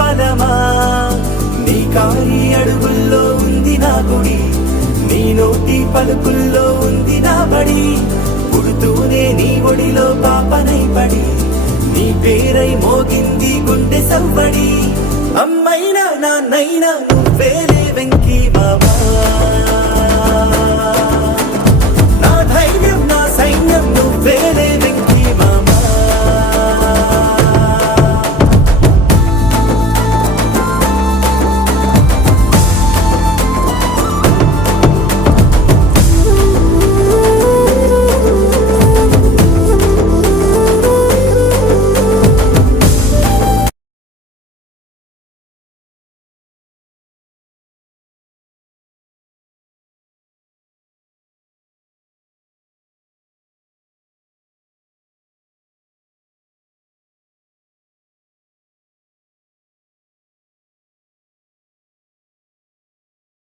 బలమా నీ కాలి అడుగుల్లో ఉంది నా గుడి నీ నోటి పలుకుల్లో ఉంది నా బడి పుడుతూనే నీ ఒడిలో పాపనై పడి నీ పేరై మోగింది గుండె సవ్వడి అమ్మైనా నాన్నైనా నువ్వేలే వెంకీ బాబా నా ధైర్యం నా సైన్యం నువ్వేలే